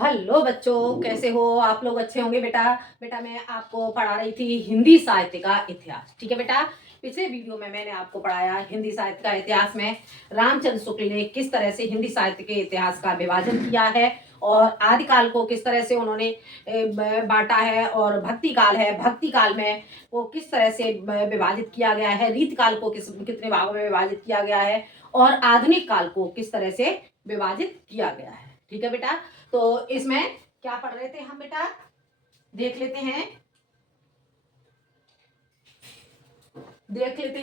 Hello बच्चों, कैसे हो आप लोग? अच्छे होंगे बेटा। बेटा मैं आपको पढ़ा रही थी हिंदी साहित्य का इतिहास। ठीक है बेटा। पिछले वीडियो में मैंने आपको पढ़ाया हिंदी साहित्य का इतिहास में रामचंद्र शुक्ल ने किस तरह से हिंदी साहित्य के इतिहास का विभाजन किया है और आदिकाल को किस तरह से उन्होंने बांटा है, और भक्ति काल है, भक्ति काल में वो किस तरह से विभाजित किया गया है, रीत काल को कितने भागों में विभाजित किया गया है, और आधुनिक काल को किस तरह से विभाजित किया गया है। ठीक है बेटा। तो इसमें क्या पढ़ रहे थे हम बेटा, देख लेते हैं।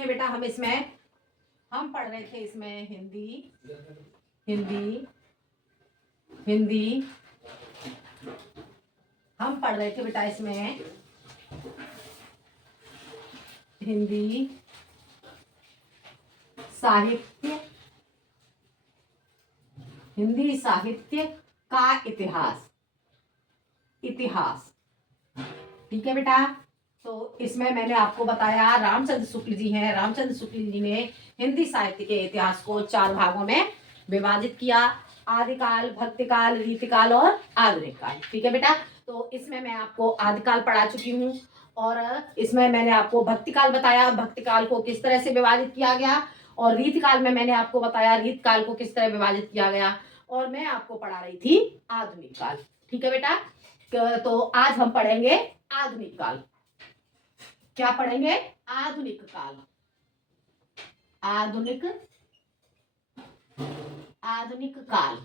बेटा हम इसमें हम पढ़ रहे थे इसमें हिंदी हिंदी हिंदी हम पढ़ रहे थे बेटा इसमें हिंदी साहित्य का इतिहास। ठीक है बेटा। तो इसमें मैंने आपको बताया रामचंद्र शुक्ल जी हैं। रामचंद्र शुक्ल जी ने हिंदी साहित्य के इतिहास को 4 भागों में विभाजित किया: आदिकाल, भक्तिकाल, रीतिकाल और आधुनिक काल। ठीक है बेटा। तो इसमें मैं आपको आदिकाल पढ़ा चुकी हूँ और इसमें मैंने आपको भक्तिकाल बताया, भक्तिकाल को किस तरह से विभाजित किया गया, और रीतिकाल में मैंने आपको बताया रीतकाल को किस तरह विभाजित किया गया, और मैं आपको पढ़ा रही थी आधुनिक काल। ठीक है बेटा। तो आज हम पढ़ेंगे आधुनिक काल। क्या पढ़ेंगे? आधुनिक काल। आधुनिक काल।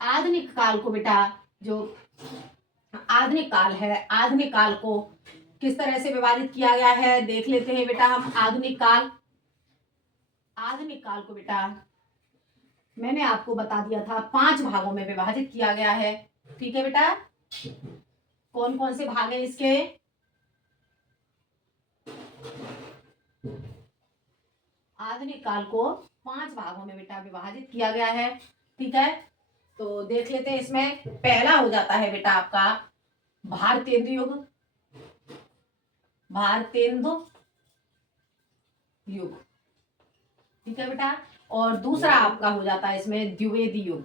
आधुनिक काल को बेटा, जो आधुनिक काल है, आधुनिक काल को किस तरह से विभाजित किया गया है देख लेते हैं बेटा हम। आधुनिक काल को बेटा मैंने आपको बता दिया था 5 भागों में विभाजित किया गया है। ठीक है बेटा। कौन कौन से भाग हैं इसके? आधुनिक काल को 5 भागों में बेटा विभाजित किया गया है। ठीक है। तो देख लेते हैं। इसमें पहला हो जाता है बेटा आपका भारतेंदु युग। ठीक है बेटा। और दूसरा आपका हो जाता है इसमें द्विवेदी युग।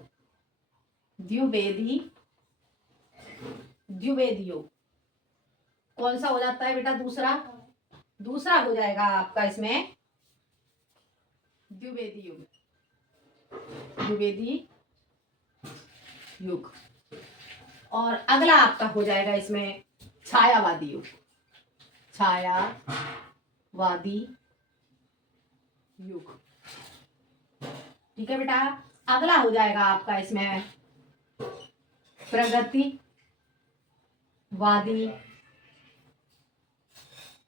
कौन सा हो जाता है बेटा? दूसरा हो जाएगा आपका इसमें द्विवेदी युग। और अगला आपका हो जाएगा इसमें छायावादी युग। ठीक है बेटा। अगला हो जाएगा आपका इसमें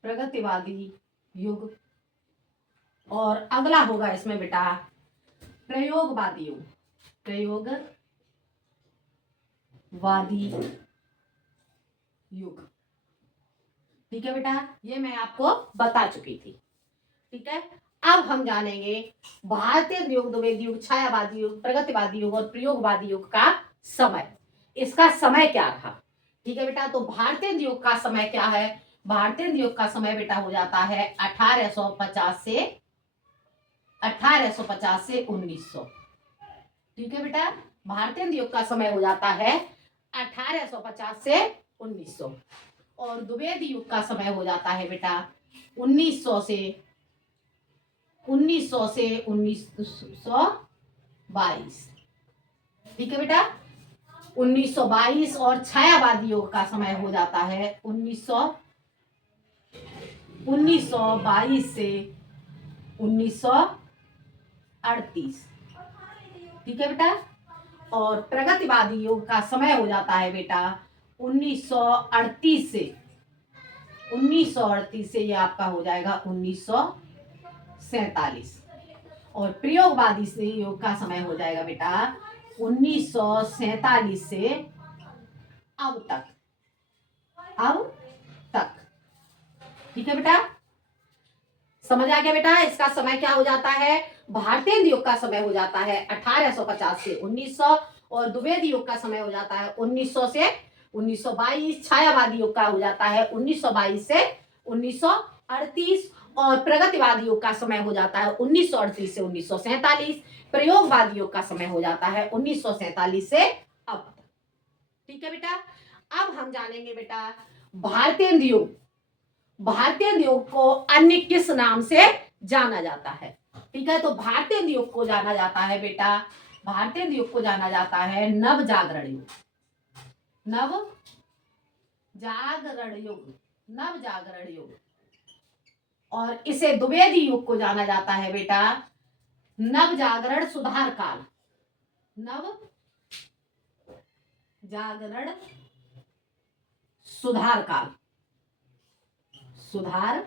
प्रगतिवादी युग। और अगला होगा इसमें बेटा प्रयोगवादी युग। ठीक है बेटा। ये मैं आपको बता चुकी थी। ठीक है। अब हम जानेंगे भारतीय युग, द्विवेदी युग, छायावादी युग, प्रगतिवादी युग और प्रयोगवादी युग का समय। इसका समय क्या रहा? ठीक है बेटा। तो भारतीय युग का समय क्या है? भारतीय युग का समय बेटा हो जाता है 1850 से 1900। ठीक है बेटा। भारतीय युग का समय हो जाता है 1850 से 1900। और द्विवेदी युग का समय हो जाता है बेटा 1900 से 1922। ठीक है बेटा। 1922। और छायावादी युग का समय हो जाता है 1922 से 1938। ठीक है बेटा। और प्रगतिवादी युग का समय हो जाता है बेटा 1938 से ये आपका हो जाएगा 1947। और प्रयोगवादी से योग का समय हो जाएगा बेटा 1947 से अब तक। ठीक है बेटा। समझ आ गया बेटा? इसका समय क्या हो जाता है? भारतीय युग का समय हो जाता है 1850 से 1900, और द्विवेदी युग का समय हो जाता है 1900 से 1922। छायावादी युग का हो जाता है 1922 से 1938। और प्रगतिवादी युग का समय हो जाता है 1938 से 1947। प्रयोगवादी युग का समय हो जाता है 1947 से अब तक। ठीक है बेटा, अब हम जानेंगे बेटा भारतीय युग। भारतीय युग को अन्य किस नाम से जाना जाता है? ठीक है, तो भारतीय युग को जाना जाता है बेटा, भारतीय युग को जाना जाता है नव जागरण युग। नव जागरण युग, नव जागरण युग। और इसे द्विवेदी युग को जाना जाता है बेटा नव जागरण सुधार काल। नव जागरण सुधार काल, सुधार,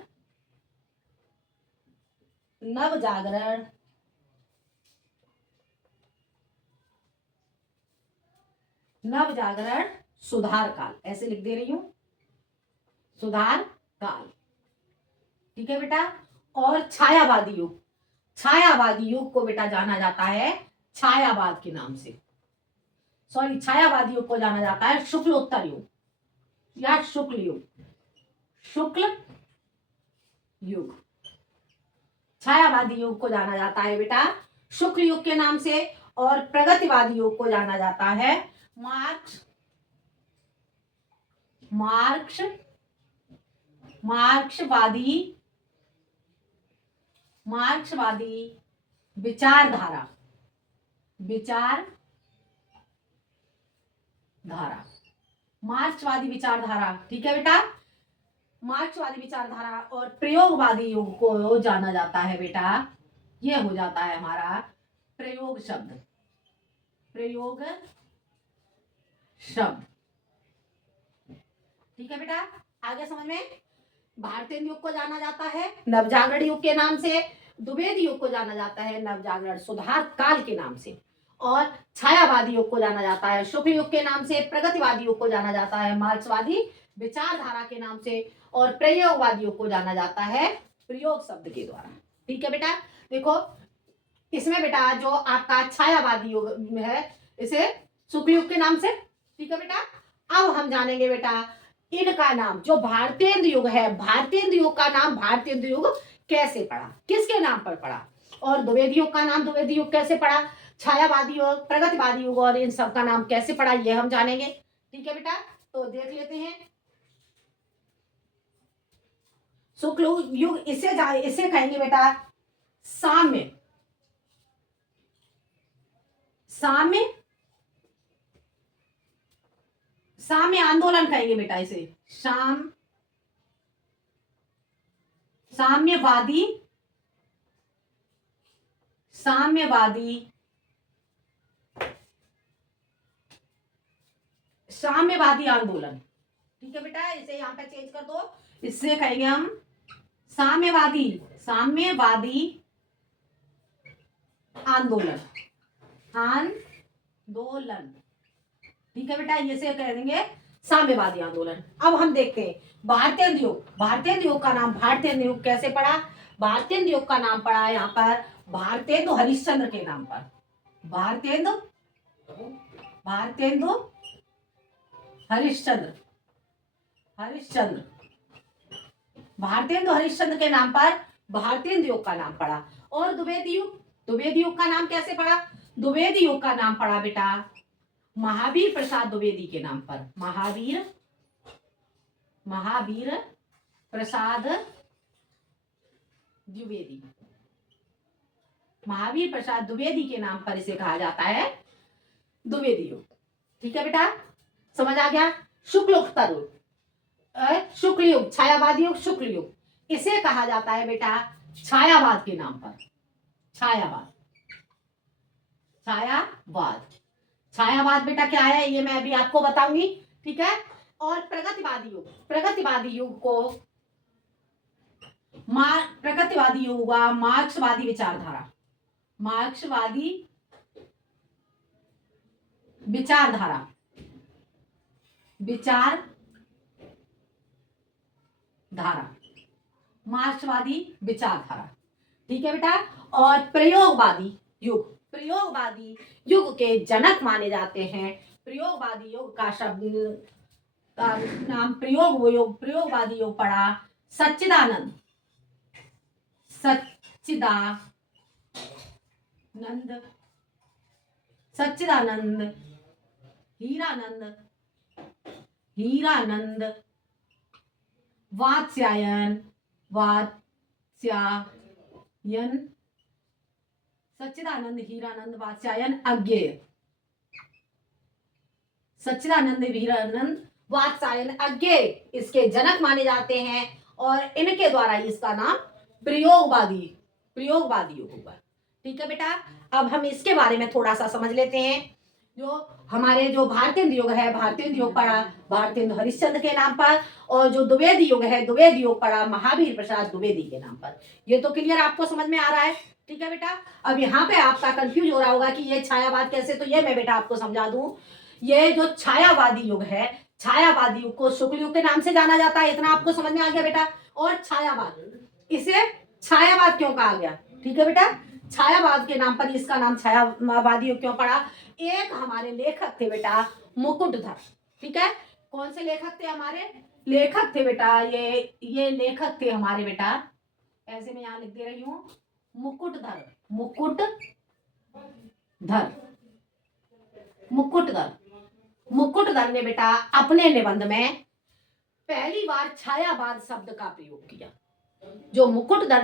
नव जागरण नव जागरण सुधार काल, ऐसे लिख दे रही हूं, सुधार काल। ठीक है बेटा, और छायावादी युग, छायावादी युग को बेटा जाना जाता है छायावाद के नाम से। सॉरी, छायावादी युग को जाना जाता है शुक्लोत्तर युग या शुक्ल युग, शुक्ल युग। छायावादी युग को जाना जाता है बेटा शुक्ल युग के नाम से, और प्रगतिवादी युग को जाना जाता है मार्क्स मार्क्स मार्क्सवादी मार्क्सवादी विचारधारा, विचारधारा, मार्क्सवादी विचारधारा। ठीक है बेटा, मार्क्सवादी विचारधारा और प्रयोगवादी युग को जाना जाता है बेटा, यह हो जाता है हमारा प्रयोग शब्द, प्रयोग शब्द। ठीक है बेटा, आगे समझ में। भारतीय युग को जाना जाता है नवजागरण युग के नाम से, द्विवेदी युग को जाना जाता है नवजागरण सुधार काल के नाम से, और छायावादी युग को जाना जाता है शुक्ल युग के नाम से, प्रगतिवादी युग को जाना जाता है मार्क्सवादी विचारधारा के नाम से, और प्रयोगवादी युग को जाना जाता है प्रयोग शब्द के द्वारा। ठीक है बेटा, देखो इसमें बेटा जो आपका छायावादी युग है इसे शुक्ल युग के नाम से। ठीक है बेटा, अब हम जानेंगे बेटा इनका नाम, जो भारतीय युग है, भारतीय युग का नाम भारतीय युग कैसे पड़ा, किसके नाम पर पड़ा, और द्विवेदी युग का नाम द्विवेदी युग कैसे पड़ा, छायावादी युग, प्रगतिवादी युग और इन सब का नाम कैसे पड़ा, ये हम जानेंगे। ठीक है बेटा, तो देख लेते हैं। शुक्ल युग इसे कहेंगे बेटा साम्य, साम्य, साम्य आंदोलन कहेंगे बेटा इसे, साम्यवादी, साम्यवादी, साम्यवादी आंदोलन। ठीक है बेटा, इसे यहां पे चेंज कर दो, इससे कहेंगे हम साम्यवादी, साम्यवादी आंदोलन, आंदोलन। ठीक है बेटा, ये से कह देंगे साम्यवादी आंदोलन। अब हम देखते हैं भारतीय युग, भारतीय युग का नाम भारतीय युग कैसे पड़ा, भारतीय युग का नाम पड़ा यहाँ पर भारतेंदु हरिश्चंद्र के नाम पर, भारतेंदु, भारतेंदु हरिश्चंद्र, हरिश्चंद्र, भारतेंदु हरिश्चंद्र के नाम पर भारतीय युग का नाम पड़ा। और द्विवेदी युग, द्विवेदी युग का नाम कैसे पड़ा, द्विवेदी युग का नाम पड़ा बेटा महावीर प्रसाद द्विवेदी के नाम पर, महावीर, महावीर प्रसाद द्विवेदी, महावीर प्रसाद द्विवेदी के नाम पर इसे कहा जाता है द्विवेदी युग। ठीक है बेटा, समझ आ गया। शुक्लोत्तर युग, शुक्ल युग, छायावादी युग, शुक्ल युग, इसे कहा जाता है बेटा छायावाद के नाम पर, छायावाद, छायावाद, छायावाद बेटा क्या है ये मैं अभी आपको बताऊंगी। ठीक है, और प्रगतिवादी युग, प्रगतिवादी युग को प्रगतिवादी युग हुआ मार्क्सवादी विचारधारा, मार्क्सवादी विचारधारा, विचार धारा, मार्क्सवादी विचारधारा। ठीक है बेटा, और प्रयोगवादी युग, प्रयोगवादी युग के जनक माने जाते हैं, प्रयोगवादी युग का शब्द का नाम प्रयोगवादी युग पड़ा सच्चिदानंद, सच्चिदानंद, सच्चिदानंद हीरानंद, हीरानंद वात्स्यायन, वात्स्यायन, सच्चिदानंद हीरानंद वात्स्यायन अज्ञेय, सच्चिदानंद हीरानंद वात्स्यायन अज्ञेय इसके जनक माने जाते हैं और इनके द्वारा इसका नाम प्रयोगवादी, प्रयोगवादी योग हुआ। ठीक है बेटा, अब हम इसके बारे में थोड़ा सा समझ लेते हैं। जो हमारे जो भारतेंद्र योग है, भारतेंद्र योग पढ़ा भारतेंद्र हरिश्चंद्र के नाम पर, और जो द्विवेदी योग है, द्विवेदी योग पढ़ा महावीर प्रसाद द्विवेदी के नाम पर। ये तो क्लियर आपको समझ में आ रहा है। ठीक है बेटा, अब यहाँ पे आपका कंफ्यूज हो रहा होगा कि ये छायावाद कैसे, तो ये मैं बेटा आपको समझा दूं। ये जो छायावादी युग है, छायावादी युग को शुक्ल युग के नाम से जाना जाता है, इतना आपको समझ में आ गया बेटा। और छायावाद, इसे छायावाद क्यों कहा गया? ठीक है बेटा, छायावाद के नाम पर इसका नाम छायावादी युग क्यों पड़ा? एक हमारे लेखक थे बेटा मुकुटधर। ठीक है, कौन से लेखक थे? हमारे लेखक थे बेटा, ये लेखक थे हमारे बेटा, ऐसे मैं यहाँ लिख दे रही हूँ, मुकुटधर, मुकुटधर, मुकुटधर, मुकुटधर ने बेटा अपने निबंध में पहली बार छायावाद शब्द का प्रयोग किया। जो मुकुटधर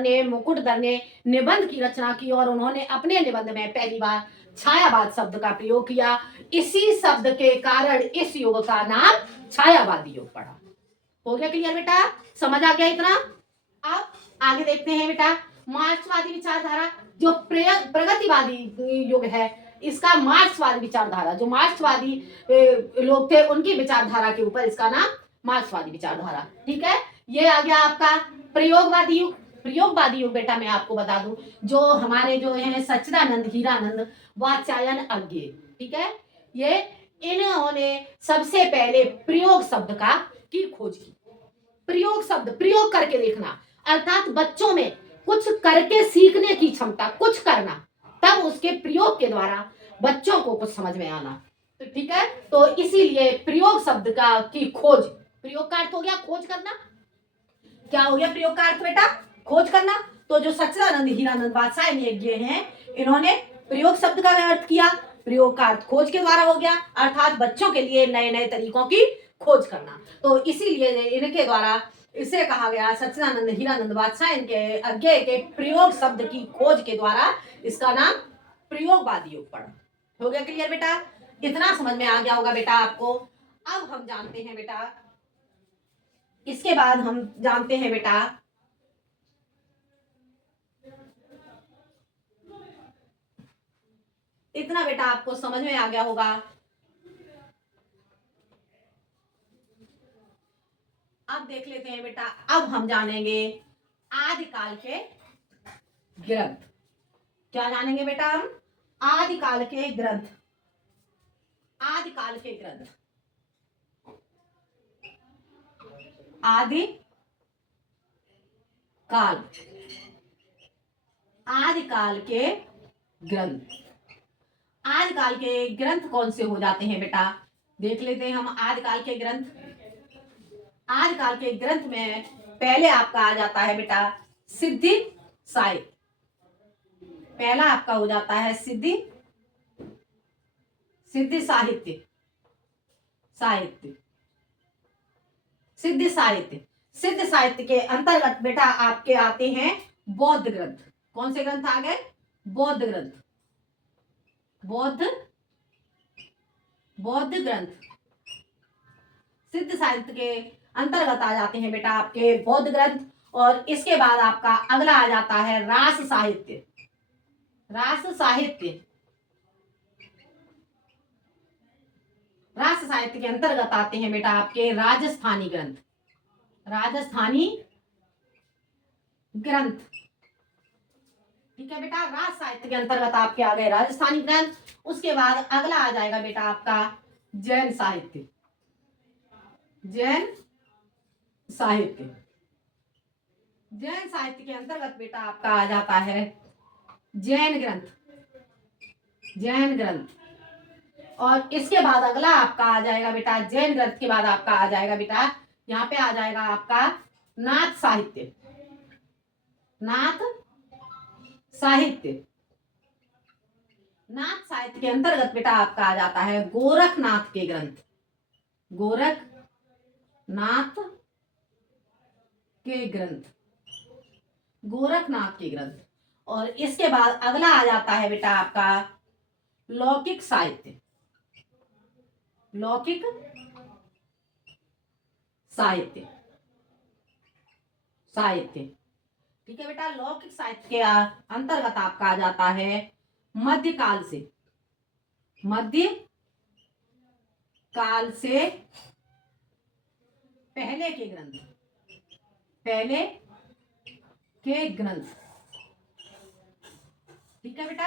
ने निबंध की रचना की और उन्होंने अपने निबंध में पहली बार छायावाद शब्द का प्रयोग किया। इसी शब्द के कारण इस युग का नाम छायावादी युग पड़ा। हो गया क्लियर बेटा? समझ आ गया इतना? अब आगे देखते हैं बेटा, मार्क्सवादी विचारधारा। जो प्रगतिवादी युग है, इसका मार्क्सवादी विचारधारा, जो मार्क्सवादी लोग थे उनकी विचारधारा के ऊपर इसका नाम मार्क्सवादी विचारधारा। ठीक है, ये आ गया आपका प्रयोगवादी युग। प्रयोगवादी युग बेटा मैं आपको बता दूं, जो हमारे जो है सच्चिदानंद हीरानंद वात्स्यायन अज्ञेय, ठीक है, ये इन्होंने सबसे पहले प्रयोग शब्द का की खोज की। प्रयोग शब्द, प्रयोग करके देखना, अर्थात बच्चों में कुछ करके सीखने की क्षमता, कुछ करना, तब उसके प्रयोग के द्वारा बच्चों को कुछ समझ में आना। तो ठीक है, तो इसीलिए प्रयोग शब्द का की खोज, प्रयोग का अर्थ हो गया खोज करना। क्या हो गया प्रयोग का अर्थ बेटा? खोज करना। तो जो सच्चिदानंद हीरानंद वात्स्यायन यज्ञ हैं, इन्होंने प्रयोग शब्द का अर्थ किया, प्रयोग का अर्थ खोज के द्वारा हो गया, अर्थात बच्चों के लिए नए नए तरीकों की खोज करना। तो इसीलिए इनके द्वारा इसे कहा गया, सच्चिदानंद हीरानंद वात्स्यायन के अज्ञेय के प्रयोग शब्द की खोज के द्वारा इसका नाम प्रयोगवादी युग पड़ा। हो गया क्लियर बेटा? इतना समझ में आ गया होगा बेटा आपको। अब हम जानते हैं बेटा, इसके बाद हम जानते हैं बेटा, इतना बेटा आपको समझ में आ गया होगा। अब देख लेते हैं बेटा, अब हम जानेंगे आदिकाल के ग्रंथ। क्या जानेंगे बेटा हम? आदिकाल के ग्रंथ, आदिकाल के ग्रंथ, आदि काल, आदिकाल के ग्रंथ। आदिकाल के ग्रंथ कौन से हो जाते हैं बेटा? देख लेते हैं हम आदिकाल के ग्रंथ। आदिकाल के ग्रंथ में पहले आपका आ जाता है बेटा सिद्धि साहित्य। पहला आपका हो जाता है सिद्धि साहित्य, साहित्य, सिद्ध साहित्य। सिद्ध साहित्य के अंतर्गत बेटा आपके आते हैं बौद्ध ग्रंथ। कौन से ग्रंथ आ गए? बौद्ध ग्रंथ, बौद्ध ग्रंथ सिद्ध साहित्य के अंतर्गत आ जाते हैं बेटा आपके बौद्ध ग्रंथ। और इसके बाद आपका अगला आ जाता है रास साहित्य। रास साहित्य, रास साहित्य के अंतर्गत आते हैं बेटा आपके राजस्थानी ग्रंथ, राजस्थानी ग्रंथ। ठीक है बेटा, राज साहित्य के अंतर्गत आपके आ गए राजस्थानी ग्रंथ। उसके बाद अगला आ जाएगा बेटा आपका जैन साहित्य, जैन साहित्य। जैन साहित्य के अंतर्गत बेटा आपका आ जाता है जैन ग्रंथ, जैन ग्रंथ। और इसके बाद अगला आपका आ जाएगा बेटा, जैन ग्रंथ के बाद आपका आ जाएगा बेटा, यहाँ पे आ जाएगा आपका नाथ साहित्य, नाथ साहित्य। नाथ साहित्य के अंतर्गत बेटा आपका आ जाता है गोरखनाथ के ग्रंथ, गोरखनाथ के ग्रंथ, गोरखनाथ के ग्रंथ। और इसके बाद अगला आ जाता है बेटा आपका लौकिक साहित्य, लौकिक साहित्य, साहित्य। ठीक है बेटा, लौकिक साहित्य के अंतर्गत आपका आ जाता है मध्यकाल से, मध्य काल से पहले के ग्रंथ, पहले के ग्रंथ। ठीक है बेटा,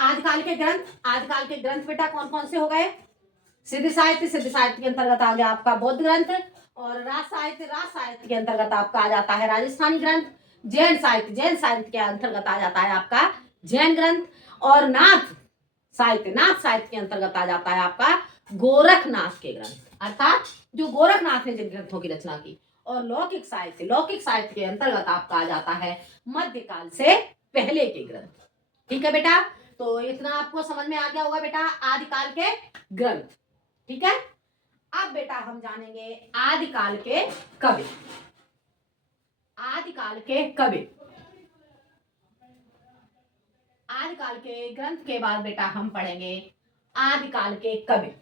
आदिकाल के ग्रंथ, आदिकाल के ग्रंथ बेटा कौन कौन से हो गए? सिद्ध साहित्य, सिद्ध साहित्य के अंतर्गत आ गया आपका बौद्ध ग्रंथ। और राज साहित्य, राज साहित्य के अंतर्गत आपका आ जाता है राजस्थानी ग्रंथ। जैन साहित्य, जैन साहित्य के अंतर्गत आ जाता है आपका जैन ग्रंथ। और नाथ साहित्य, नाथ साहित्य के अंतर्गत आ जाता है आपका गोरखनाथ के ग्रंथ, अर्थात जो गोरखनाथ ने जिन ग्रंथों की रचना की। और लौकिक साहित्य, लौकिक साहित्य के अंतर्गत आपका आ जाता है मध्यकाल से पहले के ग्रंथ। ठीक है बेटा, तो इतना आपको समझ में आ गया होगा बेटा आदिकाल के ग्रंथ। ठीक है, अब बेटा हम जानेंगे आदिकाल के कवि, आदिकाल के कवि। आदिकाल के ग्रंथ के बाद बेटा हम पढ़ेंगे आदिकाल के कवि।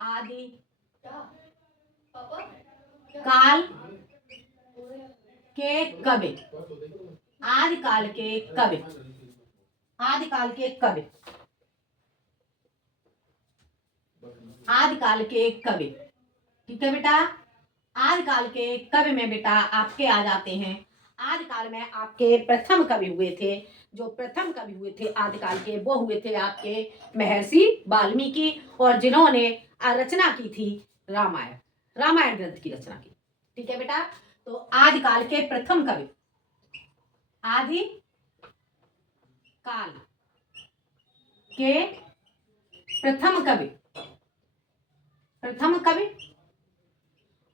आदि काल के कवि, आदिकाल के कवि, आदिकाल के कवि, आदिकाल के कवि। ठीक है बेटा, आदिकाल के कवि में बेटा आपके आ जाते हैं, आदिकाल में आपके प्रथम कवि हुए थे, जो प्रथम कवि हुए थे आदिकाल के वो हुए थे आपके महर्षि वाल्मीकि, और जिन्होंने रचना की थी रामायण, रामायण ग्रंथ की रचना की। ठीक है बेटा, तो आदिकाल के प्रथम कवि, आदि काल के प्रथम कवि, प्रथम कवि,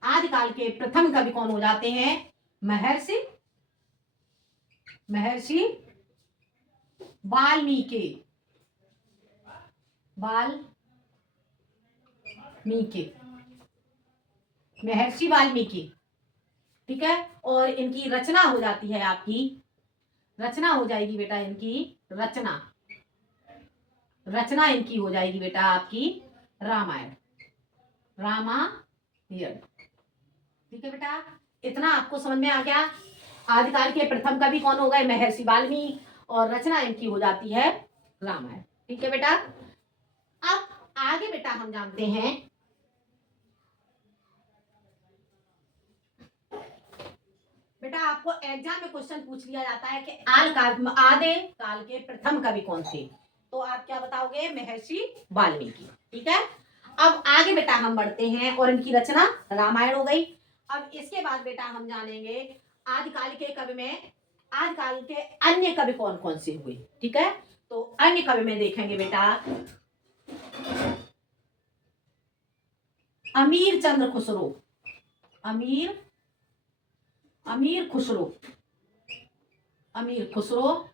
आदिकाल के प्रथम कवि कौन हो जाते हैं? महर्षि, महर्षि वाल्मीकि, वाल्मीकि, महर्षि वाल्मीकि। ठीक है, और इनकी रचना हो जाती है आपकी, रचना हो जाएगी बेटा इनकी रचना, रचना इनकी हो जाएगी बेटा आपकी रामायण, रामायण। ठीक है बेटा, इतना आपको समझ में आ गया। आदिकाल के प्रथम कवि कौन हो गए? महर्षि वाल्मीकि, और रचना इनकी हो जाती है रामायण। ठीक है बेटा, अब आगे बेटा हम जानते हैं बेटा, आपको एग्जाम में क्वेश्चन पूछ लिया जाता है कि आदि काल के प्रथम कवि कौन थे, तो आप क्या बताओगे? महर्षि वाल्मीकि। ठीक है, अब आगे बेटा हम बढ़ते हैं, और इनकी रचना रामायण हो गई। अब इसके बाद बेटा हम जानेंगे आदिकाल के कवि में आदिकाल के अन्य कवि कौन कौन से हुए। ठीक है, तो अन्य कवि में देखेंगे बेटा अमीर चंद्र खुसरो, अमीर, अमीर खुसरो, अमीर खुसरो।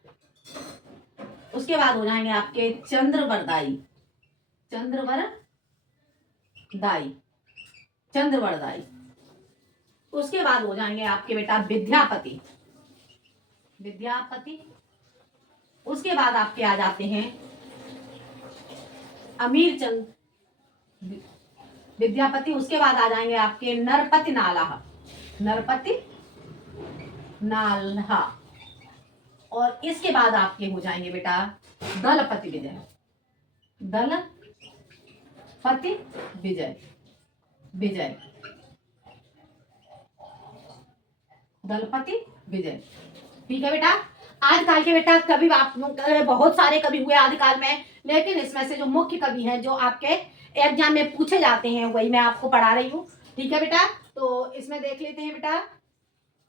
उसके बाद हो जाएंगे आपके चंद्रवरदाई, चंद्रवरदाई, चंद्रवरदाई। उसके बाद हो जाएंगे आपके बेटा विद्यापति, विद्यापति। उसके बाद आपके आ जाते हैं अमीर चंद विद्यापति। उसके बाद आ जाएंगे आपके नरपति नालाहा, नरपति नाल्हा। और इसके बाद आपके हो जाएंगे बेटा दलपति विजय, दलपति विजय, विजय, दलपति विजय। ठीक है बेटा, आदिकाल के बेटा कवि आप बहुत सारे कवि हुए आदिकाल में, लेकिन इसमें से जो मुख्य कवि हैं जो आपके एग्जाम में पूछे जाते हैं वही मैं आपको पढ़ा रही हूँ। ठीक है बेटा, तो इसमें देख लेते हैं बेटा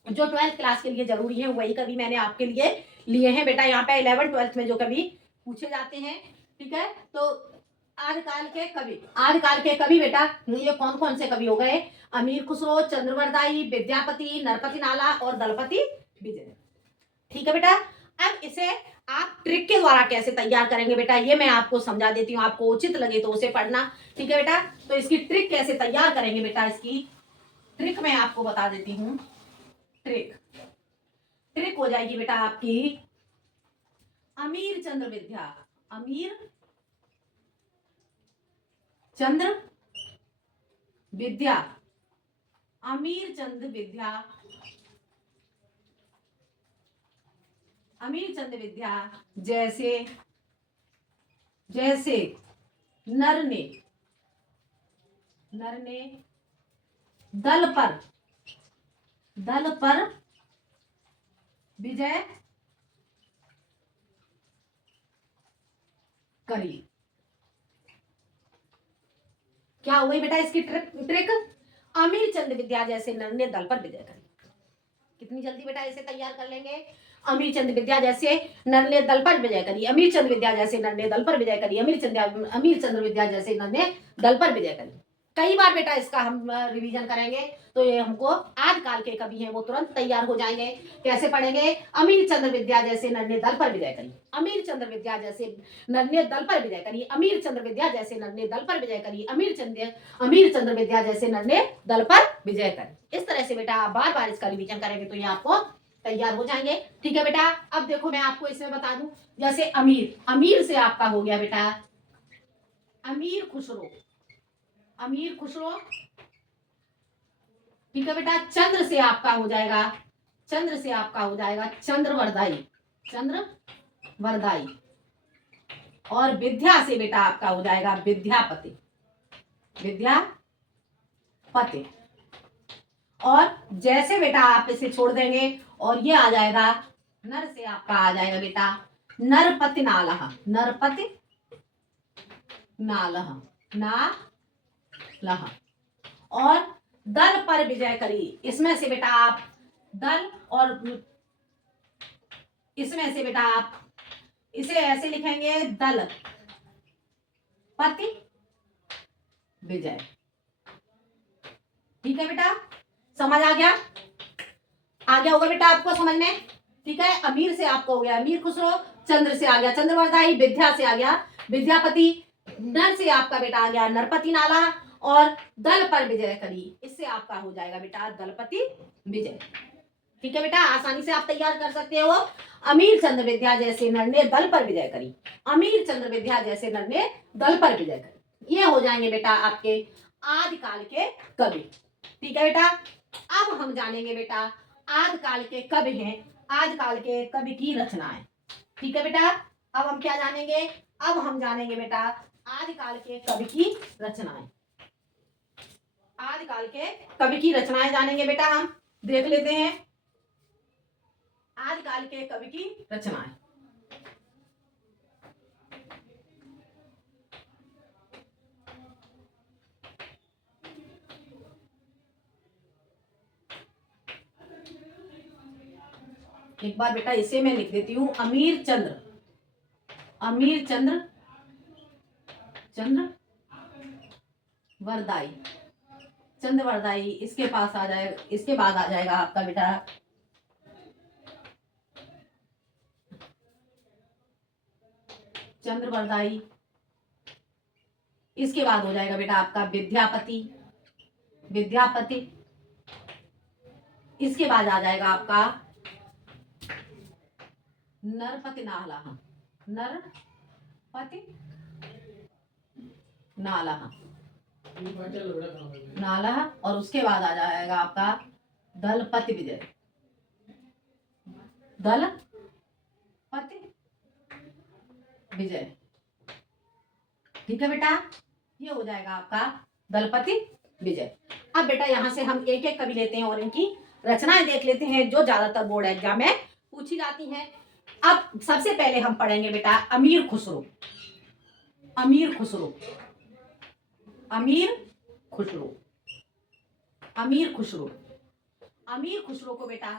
जो 12th क्लास के लिए जरूरी है वही कवि मैंने आपके लिए लिए हैं बेटा। यहाँ पे 11th 12th में जो कवि पूछे जाते हैं। ठीक है, तो आदिकाल के कवि, आदिकाल के कवि बेटा ये कौन कौन से कवि हो गए? अमीर खुसरो, चंद्रवरदाई, विद्यापति, नरपति नाला और दलपति विजय। ठीक है बेटा। अब इसे आप ट्रिक के द्वारा कैसे तैयार करेंगे बेटा, ये मैं आपको समझा देती हूँ, आपको उचित लगे तो उसे पढ़ना। ठीक है बेटा। तो इसकी ट्रिक कैसे तैयार करेंगे बेटा, इसकी ट्रिक मैं आपको बता देती हूँ। ट्रिक ट्रिक हो जाएगी बेटा आपकी अमीर चंद्र विद्या, अमीर चंद्र विद्या, अमीर चंद्र विद्या, अमीर चंद्र विद्या जैसे जैसे नर ने दल पर विजय करी। क्या हो गई बेटा इसकी ट्रिक? अमीर चंद्र विद्या जैसे नर ने दल पर विजय करी। कितनी जल्दी बेटा इसे तैयार कर लेंगे? अमीर चंद्र विद्या जैसे नर ने दल पर विजय करी, अमीर चंद्र विद्या जैसे नर ने दल पर विजय करी, अमीर चंद्र विद्या जैसे नर ने दल पर विजय करी। कई बार बेटा इसका हम रिवीजन करेंगे तो ये हमको आदिकाल के कवि हैं वो तुरंत तैयार हो जाएंगे। कैसे पढ़ेंगे? अमीर चंद्र विद्या जैसे नर ने दल पर विजय करी, अमीर चंद्र विद्या जैसे नर ने दल पर विजय करी, अमीर चंद्र विद्या जैसे नर ने दल पर विजय करी, अमीर चंद्र विद्या जैसे नर ने दल पर विजय करी। इस तरह से बेटा आप बार बार इसका रिवीजन करेंगे तो ये आपको तैयार हो जाएंगे। ठीक है बेटा। अब देखो मैं आपको इसमें बता दूं, जैसे अमीर से आपका हो गया बेटा अमीर खुसरो, अमीर खुसरो। ठीक है बेटा। चंद्र से आपका हो जाएगा चंद्रवरदाई, और विद्या से बेटा आपका हो जाएगा विद्यापति। और जैसे बेटा आप इसे छोड़ देंगे और ये आ जाएगा नर से आपका आ जाएगा बेटा नरपति नालह, और दल पर विजय करी। इसमें से बेटा आप दल और इसमें से बेटा आप इसे ऐसे लिखेंगे दल पति विजय। ठीक है बेटा। समझ आ गया होगा बेटा आपको समझ में? ठीक है। अमीर से आपको हो गया अमीर खुसरो, चंद्र से आ गया चंद्रवरदाई, विद्या से आ गया विद्यापति, नर से आपका बेटा आ गया नरपति नाला, और दल पर विजय करी, इससे आपका हो जाएगा बेटा दलपति विजय। ठीक है बेटा। आसानी से आप तैयार कर सकते हो। अमीर चंद्र विद्या जैसे नर ने दल पर विजय करी, अमीर चंद्र विद्या जैसे नर ने दल पर विजय करी। ये हो जाएंगे बेटा आपके आदिकाल के कवि। ठीक है बेटा। अब हम जानेंगे बेटा आदिकाल के कवि हैं, आदिकाल के कवि की रचनाएं। ठीक है बेटा। अब हम क्या जानेंगे? अब हम जानेंगे बेटा आदिकाल के कवि की रचनाएं। आदिकाल के कवि की रचनाएं जानेंगे बेटा। हम देख लेते हैं आदिकाल के कवि की रचनाएं। एक बार बेटा इसे मैं लिख देती हूं अमीर चंद्र वरदाई, इसके पास आ जाएगा, इसके बाद आ जाएगा आपका बेटा चंद्रवरदाई, इसके बाद हो जाएगा बेटा आपका विद्यापति, इसके बाद आ जाएगा आपका नरपति नाला, और उसके बाद आ जाएगा आपका दलपति विजय। ठीक है बेटा। ये हो जाएगा आपका दलपति विजय। अब बेटा यहां से हम एक एक कवि लेते हैं और इनकी रचनाएं देख लेते हैं जो ज्यादातर बोर्ड एग्जाम में पूछी जाती हैं। अब सबसे पहले हम पढ़ेंगे बेटा अमीर खुसरो को बेटा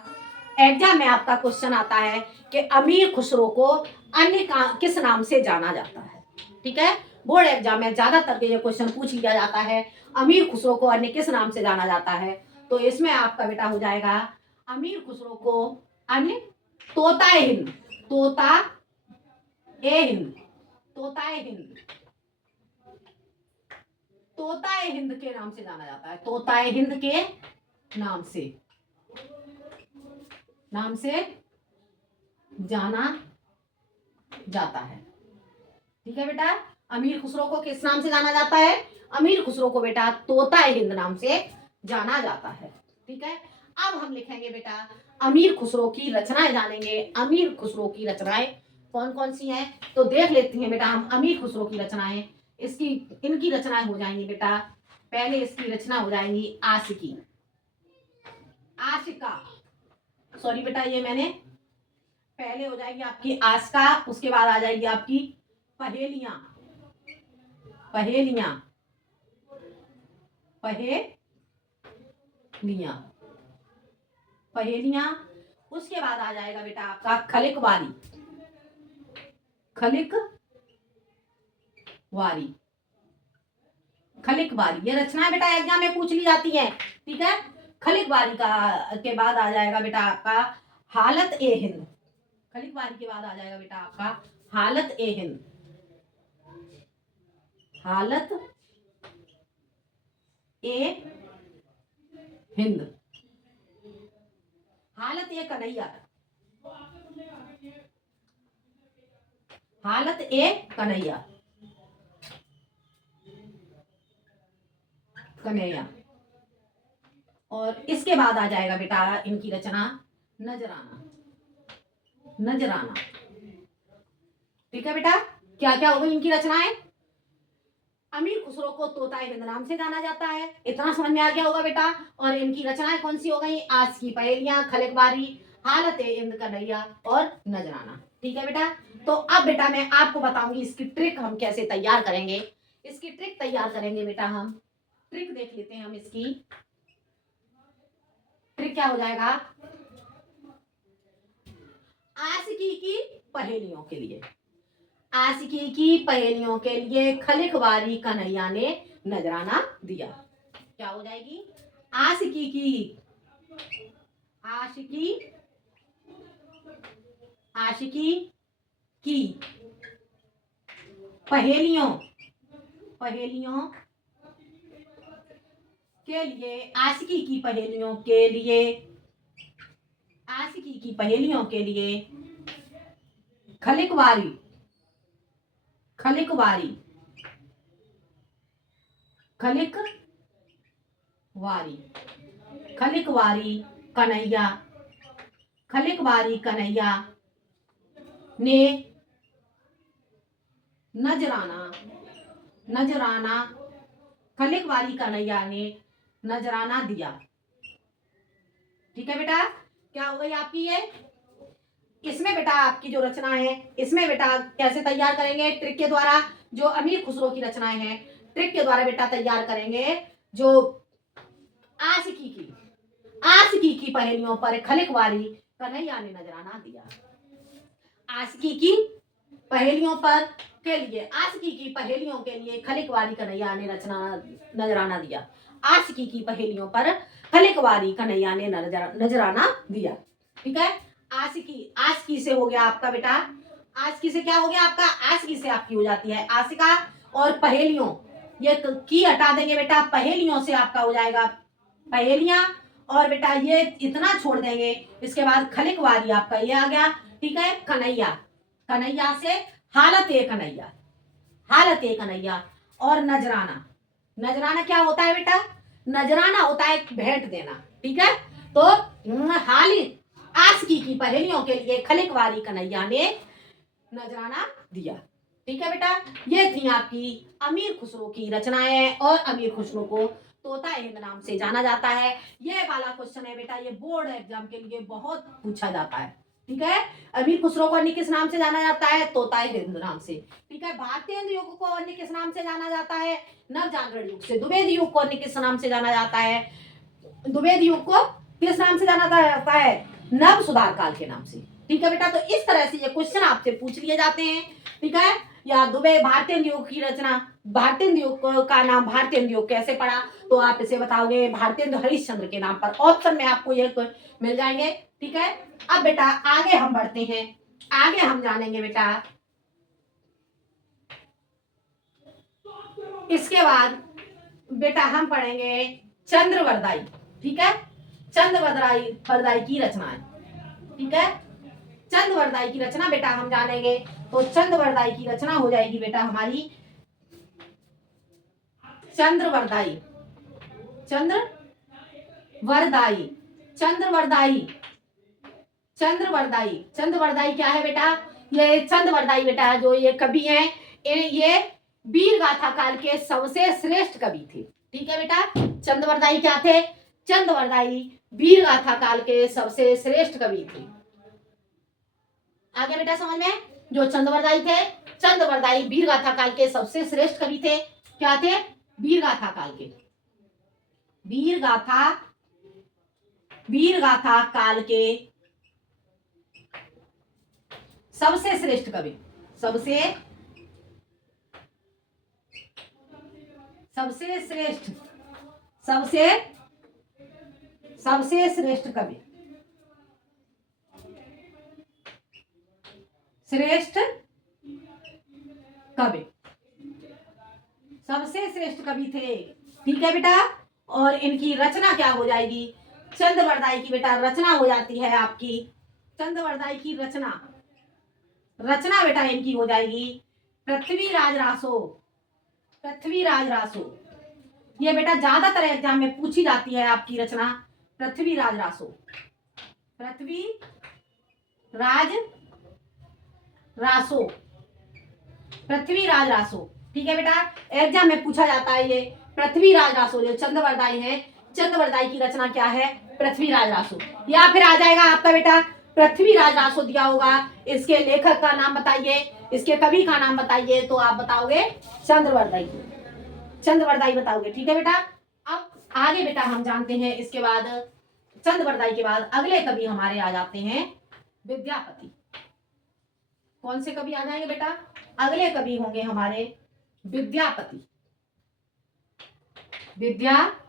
एग्जाम में आपका क्वेश्चन आता है कि अमीर खुसरो को अन्य किस नाम से जाना जाता है। ठीक है। बोर्ड एग्जाम में ज्यादातर ये क्वेश्चन पूछ लिया जाता है। अमीर खुसरो को अन्य किस नाम से जाना जाता है? तो इसमें आपका बेटा हो जाएगा अमीर खुसरो को अन्य तोता हिंद, तोता ए हिंद, तोता हिंद, तोता हिंद के नाम से जाना जाता है। तोता हिंद के नाम से जाना जाता है। ठीक है बेटा, अमीर खुसरो को किस नाम से जाना जाता है? अमीर खुसरो को बेटा तोता हिंद नाम से जाना जाता है। ठीक है, अब हम लिखेंगे बेटा अमीर खुसरो की रचनाएं जानेंगे। अमीर खुसरो की रचनाएं कौन कौन सी हैं? तो देख लेते हैं बेटा हम अमीर खुसरो की रचनाएं। इनकी रचनाएं हो जाएंगी बेटा, पहले इसकी रचना हो जाएंगी आशिकी, आशिका, सॉरी बेटा ये मैंने पहले हो जाएगी आपकी आशिका, उसके बाद आ जाएगी आपकी पहेलियां, पहेलियां, पहेलियां, पहेलियां। उसके बाद आ जाएगा बेटा आपका खलिकवारी, खलिकवारी, खलिकवारी। ये रचनाएं बेटा एग्जाम में पूछ ली जाती है। ठीक है, खलिकवारी के बाद आ जाएगा बेटा आपका हालत ए हिंद, खलिकवारी के बाद आ जाएगा बेटा आपका हालत ए हिंद, हालत ए हिंद, हालत ए कन्हैया, हालत ए कन्हैया, कन्हैया। और इसके बाद आ जाएगा बेटा इनकी रचना नजराना, नजराना। ठीक है बेटा, क्या क्या हो गई इनकी रचनाएं? अमीर खुसरो को तोता हिंद नाम से जाना जाता है, इतना समझ में आ गया होगा बेटा। और इनकी रचनाएं कौन सी हो गई? आज की पहेलियां, खलिकवारी, हालत हिंद कन्हैया और नजराना। ठीक है बेटा, तो अब बेटा मैं आपको बताऊंगी इसकी ट्रिक हम कैसे तैयार करेंगे। इसकी ट्रिक तैयार करेंगे बेटा हम, ट्रिक देख लेते हैं हम। इसकी ट्रिक क्या हो जाएगा? आशिकी की पहेलियों के लिए, आशिकी की पहेलियों के लिए खलिकवारी कन्हैया ने नजराना दिया। क्या हो जाएगी? आशिकी की, आशिकी, आशिकी की पहेलियों, पहेलियों के लिए, आशिकी की पहेलियों के लिए, आशिकी की पहेलियों के लिए खलिकवारी, खलिकवारी, खलिकवारी, खलिकवारी कन्हैया, खलिकवारी कन्हैया ने नजराना, नजराना, खलिकवारी कन्हैया ने नजराना दिया। ठीक है बेटा, क्या हो गई आपकी ये? इसमें बेटा आपकी जो रचना है, इसमें बेटा कैसे तैयार करेंगे? ट्रिक के द्वारा। जो अमीर खुसरो की रचनाएं हैं, ट्रिक के द्वारा बेटा तैयार करेंगे। जो आशिकी की, आशिकी की पहेलियों पर खलिकवारी कन्हैया ने नजराना दिया। आशिकी की पहेलियों पर के लिए, आशिकी की पहेलियों के लिए खलिकवारी कन्हैया ने नजराना दिया। आशिकी की पहेलियों पर खलिकवारी कन्हैया ने नजराना दिया। ठीक है, आशिकी, आशिकी से हो गया आपका बेटा, आशिकी से क्या हो गया आपका? आशिकी से आपकी हो जाती है आशिका। और पहेलियों, ये की हटा देंगे बेटा, पहेलियों से आपका हो जाएगा पहेलियां। और बेटा ये इतना छोड़ देंगे, इसके बाद खलिकवारी आपका ये आ गया। ठीक है, कन्हैया, कन्हैया से हालत ए कन्हैया, हालत ए कन्हैया। और नजराना, नजराना क्या होता है बेटा? नजराना होता है भेंट देना। ठीक है, तो हाली आशिकी की पहेलियों के लिए खलिकवारी कन्हैया ने नजराना दिया। ठीक है बेटा, ये थी आपकी अमीर खुसरो की रचनाएं। और अमीर खुसरो को तोता हिंद नाम से जाना जाता है। ये वाला क्वेश्चन है बेटा, ये बोर्ड एग्जाम के लिए बहुत पूछा जाता है। ठीक है, अमीर खुसरो को अन्य किस नाम से जाना जाता है? तोता हिंद नाम से। ठीक है, भारतीय युग को अन्य किस नाम से जाना जाता है? नवजागरण युग से। द्विवेद युग को अन्य किस नाम से जाना जाता है? द्विवेद युग को किस नाम से जाना जाता है? नव सुधार काल के नाम से। ठीक है बेटा, तो इस तरह से ये क्वेश्चन आपसे पूछ लिए जाते हैं। ठीक है, या दुबे भारतीय योग की रचना, भारतीय योग का नाम भारतीय योग कैसे पड़ा, तो आप इसे बताओगे भारतीय हरिश्चंद्र के नाम पर। ऑप्शन में आपको ये मिल जाएंगे। ठीक है, अब बेटा आगे हम बढ़ते हैं, आगे हम जानेंगे बेटा। इसके बाद बेटा हम पढ़ेंगे चंद्रवरदाई। ठीक है, चंद्रवरदाई की रचना है। ठीक है, चंद्रवरदाई की रचना बेटा हम जानेंगे। तो चंद्रवरदाई की रचना हो जाएगी बेटा हमारी चंद्रवरदाई, चंद्रवरदाई, चंद्रवरदाई, चंद्रवरदाई। चंद्रवरदाई क्या है बेटा? ये चंद्रवरदाई बेटा जो ये कवि हैं, ये वीर गाथा काल के सबसे श्रेष्ठ कवि थे। ठीक है बेटा, चंद्रवरदाई क्या थे? चंद्रवरदाई वीर गाथा काल के सबसे श्रेष्ठ कवि थे। आगे बेटा समझ में, जो चंद्रवरदाई थे, चंद्रवरदाई वीर गाथा काल के सबसे श्रेष्ठ कवि थे। क्या थे? वीर गाथा काल के, वीर गाथा काल के सबसे श्रेष्ठ कवि, सबसे श्रेष्ठ, सबसे श्रेष्ठ कवि, श्रेष्ठ कवि, सबसे श्रेष्ठ कवि थे। ठीक है बेटा, और इनकी रचना क्या हो जाएगी? चंद्रवरदाई की बेटा रचना हो जाती है आपकी, चंद्रवरदाई की रचना बेटा इनकी हो जाएगी पृथ्वीराज रासो, पृथ्वीराज रासो। ये बेटा ज्यादातर एग्जाम में पूछी जाती है आपकी रचना पृथ्वीराज रासो, पृथ्वीराज रासो, पृथ्वीराज रासो। ठीक है बेटा, एग्जाम में पूछा जाता है ये पृथ्वीराज रासो। जो चंद्रवरदाई है, चंद्रवरदाई की रचना क्या है? पृथ्वीराज रासो। या फिर आ जाएगा आपका बेटा पृथ्वीराज रासो दिया होगा, इसके लेखक का नाम बताइए, इसके कवि का नाम बताइए, तो आप बताओगे चंद्रवरदाई, चंद्रवरदाई बताओगे। ठीक है बेटा, अब आगे बेटा हम जानते हैं, इसके बाद चंद्रवरदाई के बाद अगले कवि हमारे आ जाते हैं विद्यापति। कौन से कवि आ जाएंगे बेटा? अगले कवि होंगे हमारे विद्यापति, विद्यापति,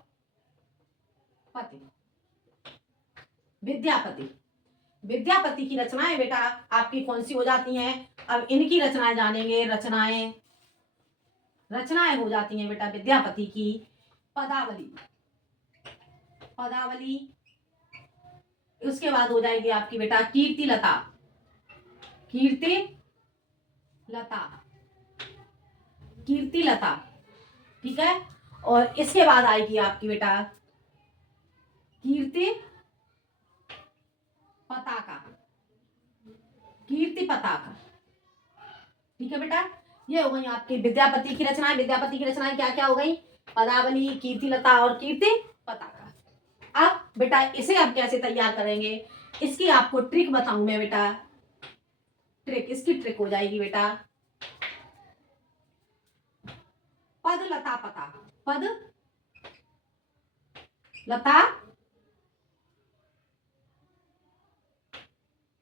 विद्यापति। विद्यापति की रचनाएं बेटा आपकी कौन सी हो जाती हैं? अब इनकी रचनाएं जानेंगे। रचनाएं हो जाती हैं बेटा विद्यापति की पदावली, पदावली। उसके बाद हो जाएगी आपकी बेटा कीर्ति लता, कीर्ति लता, कीर्ति लता। ठीक है, और इसके बाद आएगी आपकी बेटा कीर्ति पताका, कीर्ति पताका। ठीक है बेटा, ये हो गई आपकी विद्यापति की रचनाएं। विद्यापति की रचनाएं क्या क्या हो गई? पदावली, कीर्ति लता और कीर्ति पताका। अब बेटा इसे आप कैसे तैयार करेंगे, इसकी आपको ट्रिक बताऊं मैं बेटा। ट्रिक, इसकी ट्रिक हो जाएगी बेटा पद लता पता, पद लता,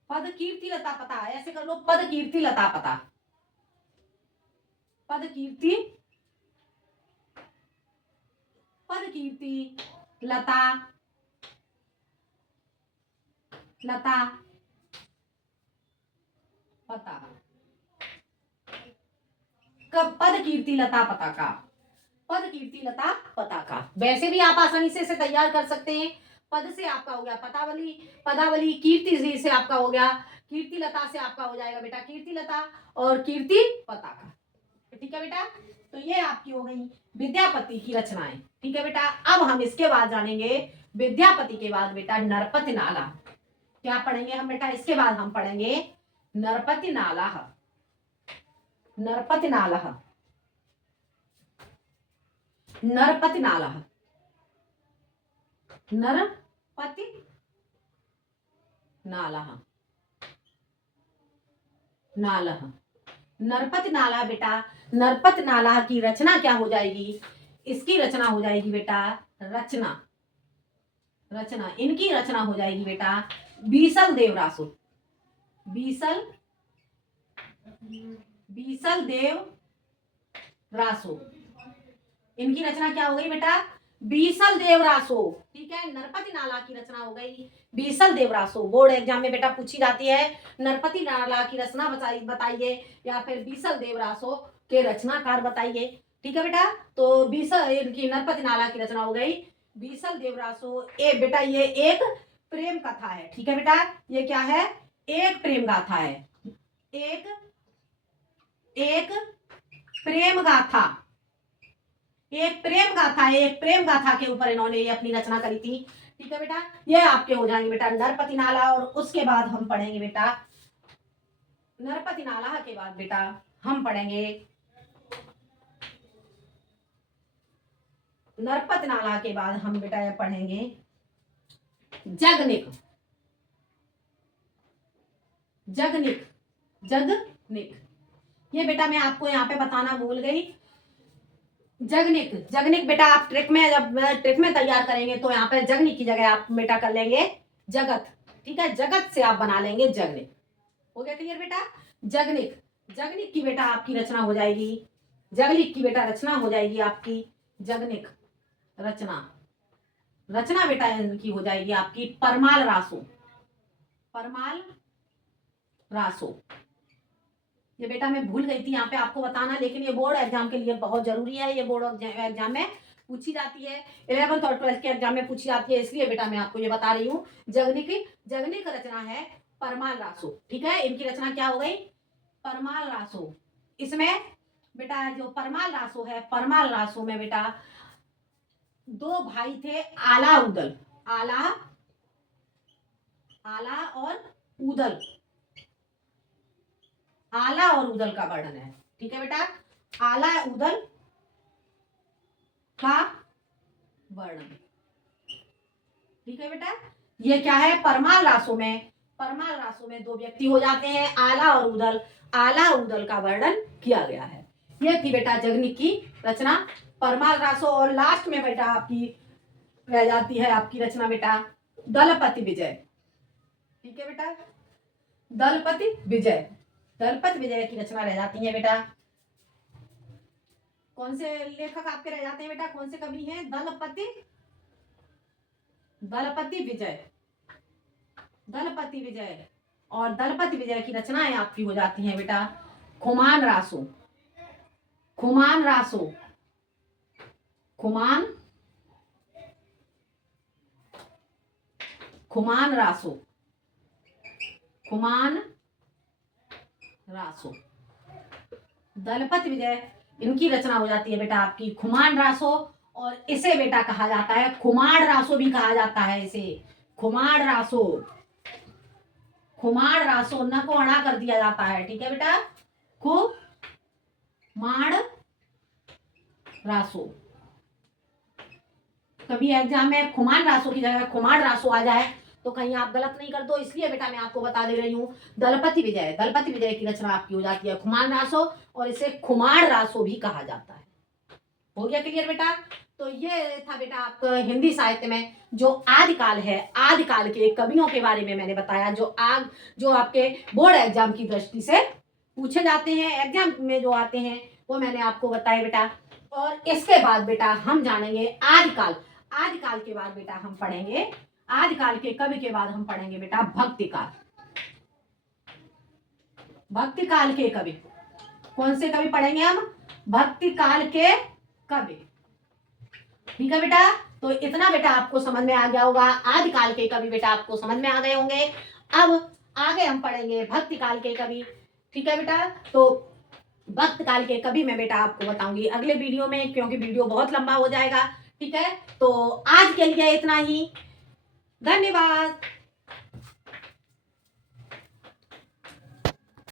पद कीर्ति लता पता। ऐसे कर लो, पद कीर्ति लता पता, पद कीर्ति, पद कीर्ति लता, लता पता। कब? पद कीर्ति लता पता का, पद कीर्ति लता पता का। वैसे भी आप आसानी से इसे तैयार कर सकते हैं। पद से आपका हो गया पदावली, पदावली, कीर्ति से आपका हो गया, कीर्ति लता से आपका हो जाएगा बेटा कीर्ति लता और कीर्ति पताका। ठीक है बेटा, तो ये आपकी हो गई विद्यापति की रचनाएं। ठीक है बेटा, अब हम इसके बाद जानेंगे विद्यापति के बाद बेटा नरपति नाला। क्या पढ़ेंगे हम बेटा? इसके बाद हम पढ़ेंगे नरपति नाला, नरपति नाला, नरपति नाला, नरपति नाला, नाला, नरपति नाला। बेटा नरपति नाला की रचना क्या हो जाएगी? इसकी रचना हो जाएगी बेटा रचना, रचना, इनकी रचना हो जाएगी बेटा बीसल देवरासु, बीसल बीसल देव रासो। इनकी रचना क्या हो गई बेटा? बीसल देव रासो। ठीक है, नरपति नाला की रचना हो गई बीसल देव रासो। बोर्ड एग्जाम में बेटा पूछी जाती है नरपति नाला की रचना बताइए या फिर बीसल देव रासो के रचनाकार बताइए। ठीक है बेटा, तो बीसल इनकी नरपति नाला की रचना हो गई बीसल देव रासो। बेटा ये एक प्रेम कथा है। ठीक है बेटा, ये क्या है? एक प्रेम गाथा है। एक प्रेम गाथा, एक प्रेम गाथा है। एक प्रेम गाथा के ऊपर इन्होंने ये अपनी रचना करी थी। ठीक है बेटा, ये आपके हो जाएंगे बेटा नरपति नाला। और उसके बाद हम पढ़ेंगे बेटा नरपति नाला के बाद बेटा हम पढ़ेंगे नरपति नाला के बाद हम बेटा ये पढ़ेंगे जगनिक। जगनिक, जगनिक, ये बेटा मैं आपको यहाँ पे बताना भूल गई। जगनिक, जगनिक बेटा आप ट्रिक में जब ट्रिक में तैयार करेंगे तो यहाँ पे जगनिक की जगह आप बेटा कर लेंगे जगत। ठीक है, जगत से आप बना लेंगे जगनिक। हो गया क्लियर बेटा? जगनिक, जगनिक की बेटा आपकी रचना हो जाएगी, जगनिक की बेटा रचना हो जाएगी आपकी जगनिक रचना। रचना बेटा इनकी हो जाएगी आपकी परमाल रासो। परमाल रासो, ये बेटा मैं भूल गई थी यहाँ पे आपको बताना, लेकिन ये बोर्ड एग्जाम के लिए बहुत जरूरी है। ये बोर्ड एग्जाम में पूछी जाती है, 11th और 12th के एग्जाम में पूछी जाती है, इसलिए बेटा मैं आपको ये बता रही हूँ। जगनिक रचना है परमाल रासो। ठीक है, इनकी रचना क्या हो गई? परमाल रासो। इसमें बेटा जो परमाल रासो है, परमाल रासो में बेटा दो भाई थे आला उदल। आला, आला और उदल, आला और उदल का वर्णन है। ठीक है बेटा, आला उदल का वर्णन। ठीक है बेटा, ये क्या है? परमाल रासो में, परमाल रासो में दो व्यक्ति हो जाते हैं आला और उदल, आला उदल का वर्णन किया गया है। ये थी बेटा जगनिक की रचना परमाल रासो। और लास्ट में बेटा आपकी रह जाती है आपकी रचना बेटा दलपति विजय। ठीक है बेटा, दलपति विजय, दलपति विजय की रचना रह जाती है बेटा। कौन से लेखक आपके रह जाते हैं बेटा? कौन से कवि हैं? दलपति, दलपति विजय, दलपति विजय। और दलपति विजय की रचनाएं आपकी हो जाती हैं बेटा खुमान रासो। खुमान रासो, खुमान, खुमान रासो, खुमान रासो। दलपति विजय इनकी रचना हो जाती है बेटा आपकी खुमान रासो। और इसे बेटा कहा जाता है खुमार रासो भी कहा जाता है इसे, खुमार रासो। खुमार रासो न को अड़ा कर दिया जाता है। ठीक है बेटा, खुमार रासो। कभी एग्जाम में खुमान रासो की जगह खुमार रासो आ जाए तो कहीं आप गलत नहीं कर दो, इसलिए बेटा मैं आपको बता दे रही हूँ। दलपति विजय, दलपति विजय की रचना आपकी हो जाती है खुमान रासो और इसे खुमार रासो भी कहा जाता है। हो गया क्लियर बेटा? तो ये था बेटा आपका हिंदी साहित्य में जो आदिकाल है, आदिकाल के कवियों के बारे में मैंने बताया जो आपके बोर्ड एग्जाम की दृष्टि से पूछे जाते हैं, एग्जाम में जो आते हैं वो मैंने आपको बताया बेटा। और इसके बाद बेटा हम जानेंगे आदिकाल। आदिकाल के बाद बेटा हम पढ़ेंगे, आदिकाल के कवि के बाद हम पढ़ेंगे बेटा भक्तिकाल। भक्तिकाल के कवि, कौन से कवि पढ़ेंगे हम? भक्तिकाल के कवि। ठीक है बेटा, तो इतना बेटा आपको समझ में आ गया होगा। आदिकाल के कवि बेटा आपको समझ में आ गए होंगे। अब आगे हम पढ़ेंगे भक्तिकाल के कवि। ठीक है बेटा, तो भक्तिकाल के कवि मैं बेटा आपको बताऊंगी अगले वीडियो में, क्योंकि वीडियो बहुत लंबा हो जाएगा। ठीक है, तो आज के लिए इतना ही। धन्यवाद।